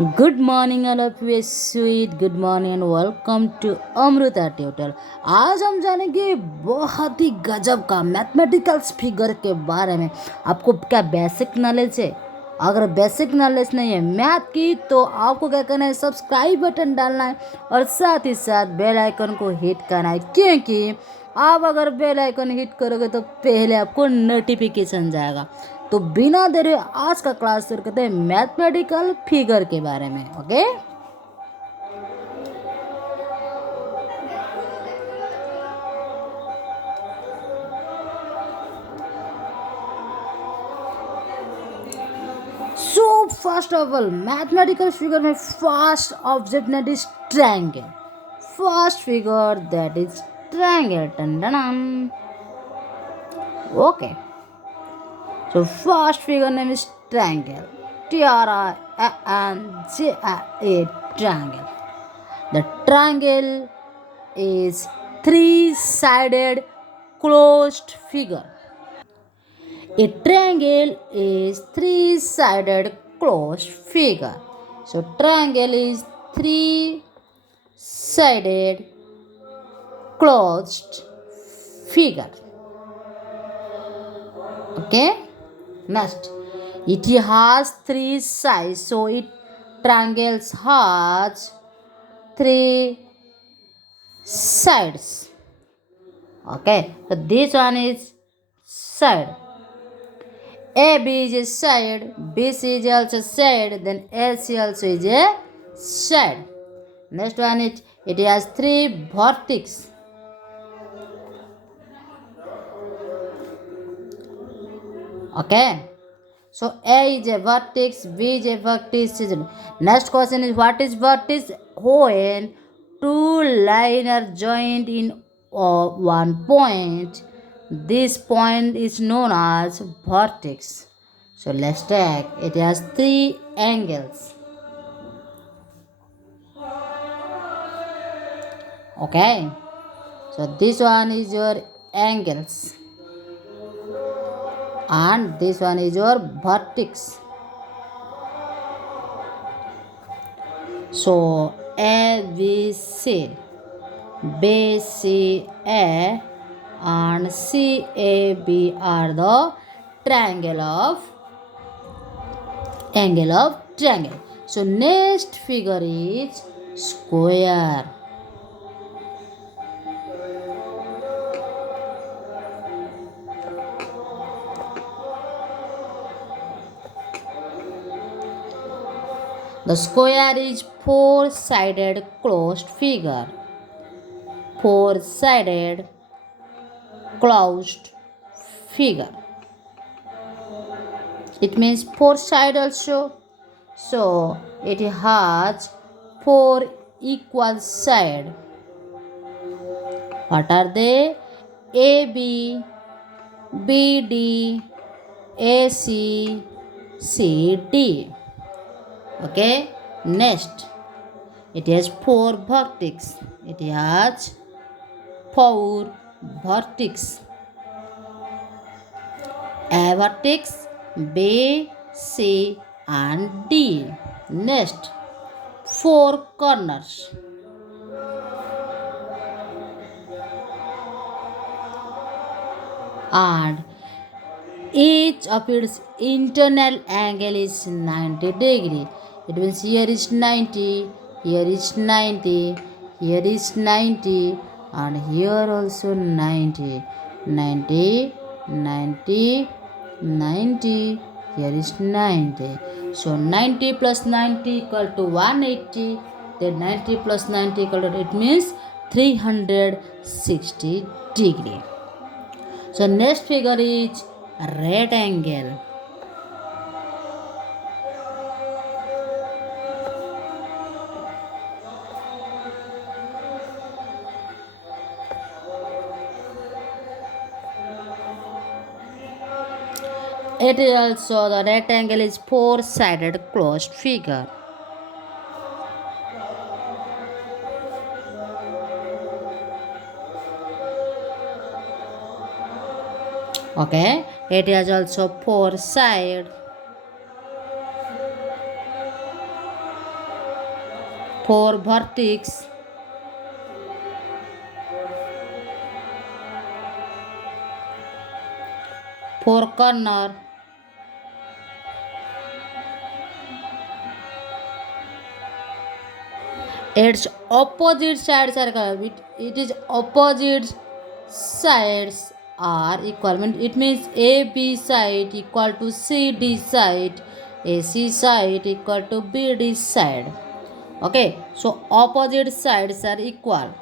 Good morning all of you sweet good morning and welcome to Amrita tutor. आज हम जानेंगे बहुत ही गजब का मैथमेटिकल फिगर के बारे में। आपको क्या बेसिक नॉलेज है? अगर बेसिक नॉलेज नहीं है मैथ की तो आपको क्या करना है, सब्सक्राइब बटन डालना है और साथ ही साथ बेल आइकन को हिट करना है, क्योंकि आप अगर बेल आइकन हिट करोगे तो पहले आपको नोटिफिकेशन जाएगा। तो बिना देरे आज का क्लास शुरू करते हैं मैथमेटिकल फिगर के बारे में। Okay, so first of all mathematical figure में first object that is triangle. First figure that is triangle. टन okay, so first figure name is triangle. Triangle. Triangle. The triangle is three-sided closed figure. A triangle is three-sided closed figure. So triangle is three-sided closed figure. Okay. Next, it has three sides, so it triangles has three sides. Okay, so this one is side. AB is a side, BC is also side, then AC also is a side. Next one, it has three vertices. Okay. So A is a vertex, B is a vertex. Next question is, what is vertex? When two lines are joined in one point, this point is known as vertex. So let's take, it has three angles. Okay. So this one is your angles and this one is your vertex. So A, B, C, B, C, A and C, A, B are the angle of triangle. So next figure is square. The square is four-sided closed figure. Four-sided closed figure. It means four sides also. So it has four equal sides. What are they? AB, BD, AC, CD. Okay. Next, it has four vertices. It has four vertices. A vertex, B, C and D. Next, four corners. And each of its internal angle is 90 degree. It means here is 90, here is 90, here is 90 and here also 90. 90, 90, 90, here is 90. So 90 plus 90 equal to 180. Then 90 plus 90 equal to, it means 360 degree. So next figure is rectangle. It is also, the rectangle is four-sided closed figure. Okay, it has also four sides. 4 vertex, 4 corner, its opposite sides are it is opposite sides are equal. It means AB side equal to CD side, AC side equal to BD side. Okay, so opposite sides are equal.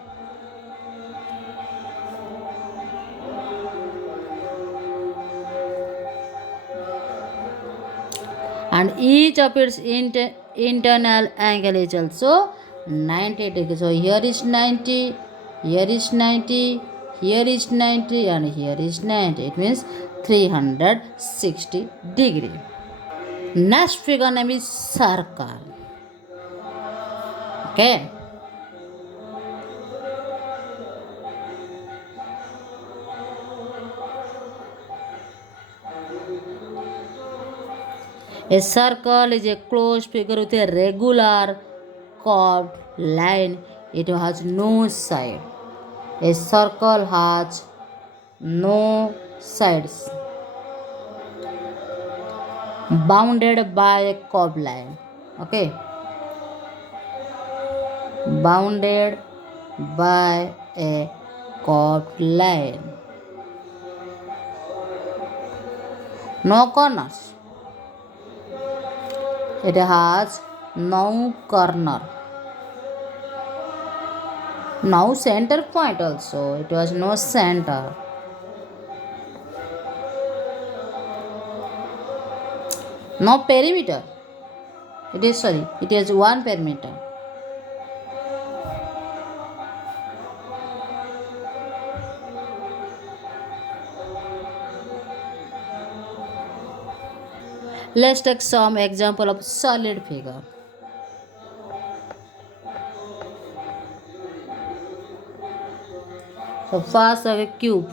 And each of its internal angle is also 90 degrees. So here is 90, here is 90, here is 90, and here is 90. It means 360 degree. Next figure name is circle. Okay, a circle is a closed figure with a regular curved line. It has no side. A circle has no sides, bounded by a curved line. Okay, bounded by a curved line. No corners. It has no corner. No center point also. It has no center. No perimeter. It has one perimeter. Let's take some example of solid figure. So first a cube.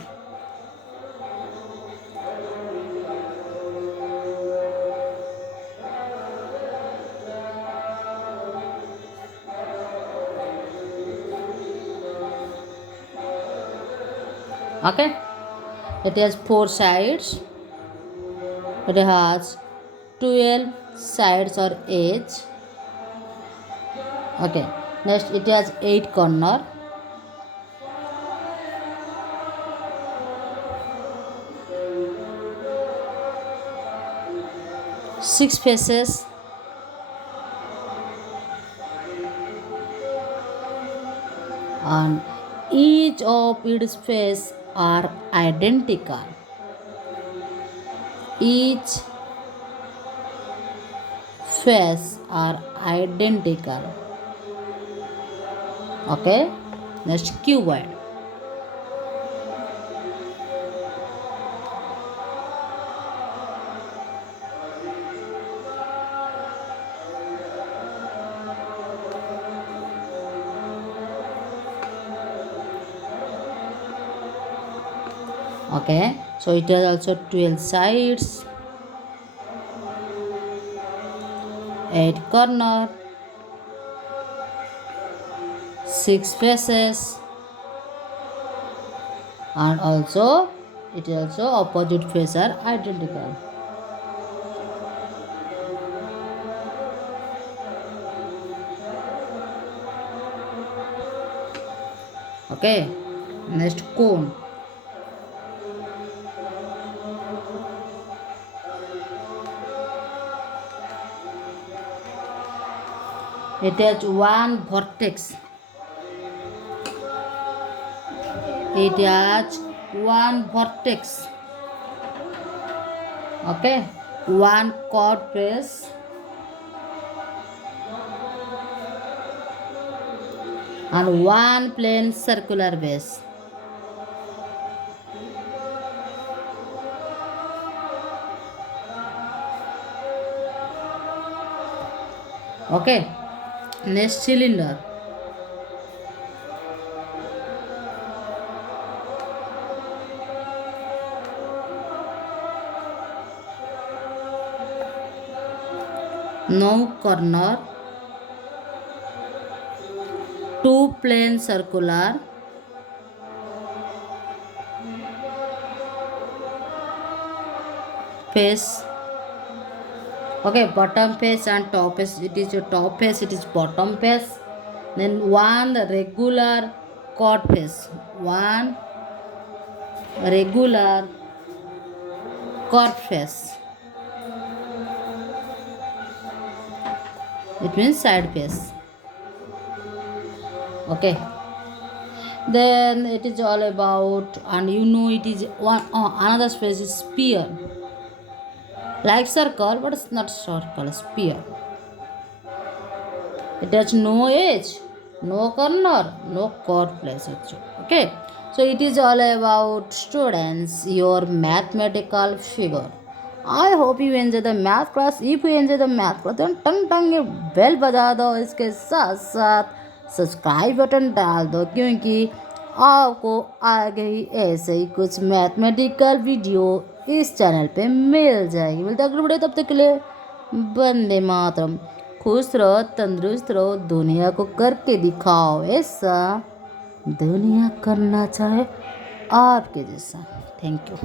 Okay, it has 4 sides. It has 12 sides or edge. Okay, next it has 8 corner. Six faces, and each of its faces are identical. Each face are identical. Okay, next cuboid. Okay, so it has also 12 sides, 8 corner, 6 faces, and also it is also opposite faces are identical. Okay, next cone. It has one vertex. It has one vertex. Okay, one chord face, and one plain circular base. Okay, next cylinder. No corner, two plain circular face. Okay, bottom face and top face. It is your top face, it is bottom face. Then one regular chord face. One regular chord face. It means side face. Okay. Then it is all about, and you know it is one another space is sphere, like circle, but it's not circle, sphere. It has no edge, no corner, no chord place. Okay. So it is all about students, your mathematical figure. I hope you enjoy the math class. If you enjoy the math class, then टंग टंग ये bell बजा दो, इसके साथ साथ subscribe button डाल दो, क्योंकि आपको आगे ही ऐसे ही कुछ मैथमेटिकल वीडियो इस चैनल पे मिल जाएगी। मिलता अगले वीडियो, तब तक के लिए वंदे मातरम। खुश रहो, तंदुरुस्त रहो, दुनिया को करके दिखाओ ऐसा दुनिया करना चाहे आपके जैसा। Thank you.